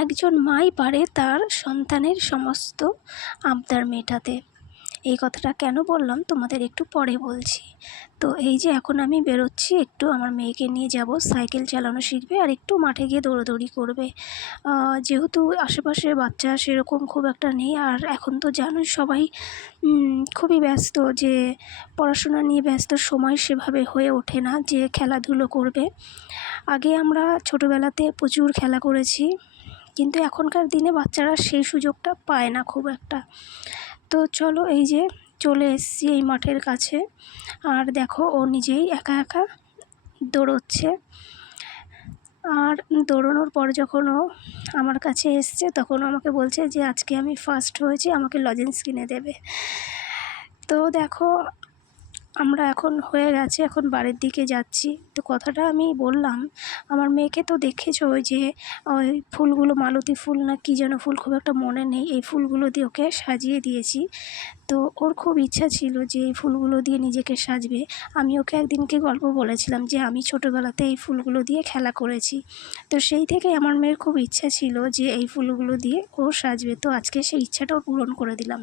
একজন মাই পারে তার সন্তানের সমস্ত আবদার মেটাতে। এই কথাটা কেন বললাম তোমাদের একটু পরে বলছি। তো এই যে এখন আমি বেরোচ্ছি, একটু আমার মেয়েকে নিয়ে যাব, সাইকেল চালানো শিখবে আর একটু মাঠে গিয়ে দৌড়াদৌড়ি করবে। যেহেতু আশেপাশে বাচ্চা সেরকম খুব একটা নেই, আর এখন তো জানোই সবাই খুবই ব্যস্ত, যে পড়াশোনা নিয়ে ব্যস্ত, সময় সেভাবে হয়ে ওঠে না যে খেলাধুলো করবে। আগে আমরা ছোটোবেলাতে প্রচুর খেলা করেছি, কিন্তু এখনকার দিনে বাচ্চারা সেই সুযোগটা পায় না খুব একটা। তো চলো, এই যে চলে এসেছি এই মাঠের কাছে, আর দেখো ও নিজেই একা একা দৌড়চ্ছে। আর দৌড়ানোর পর যখন ও আমার কাছে এসছে, তখন আমাকে বলছে যে আজকে আমি ফার্স্ট হয়েছি, আমাকে লজেন্স কিনে দেবে। তো দেখো, আমরা এখন হয়ে গেছে, এখন বাড়ির দিকে যাচ্ছি। তো কথাটা আমি বললাম, আমার মেয়েকে তো দেখেছো, ওই যে ওই ফুলগুলো, মালতী ফুল না কী যেন ফুল, খুব একটা মনে নেই, এই ফুলগুলো দিয়ে ওকে সাজিয়ে দিয়েছি। তো ওর খুব ইচ্ছা ছিল যে এই ফুলগুলো দিয়ে নিজেকে সাজবে। আমি ওকে একদিনকে গল্প বলেছিলাম যে আমি ছোটোবেলাতে এই ফুলগুলো দিয়ে খেলা করেছি। তো সেই থেকে আমার মেয়ের খুব ইচ্ছা ছিল যে এই ফুলগুলো দিয়ে ও সাজবে। তো আজকে সেই ইচ্ছাটাও পূরণ করে দিলাম।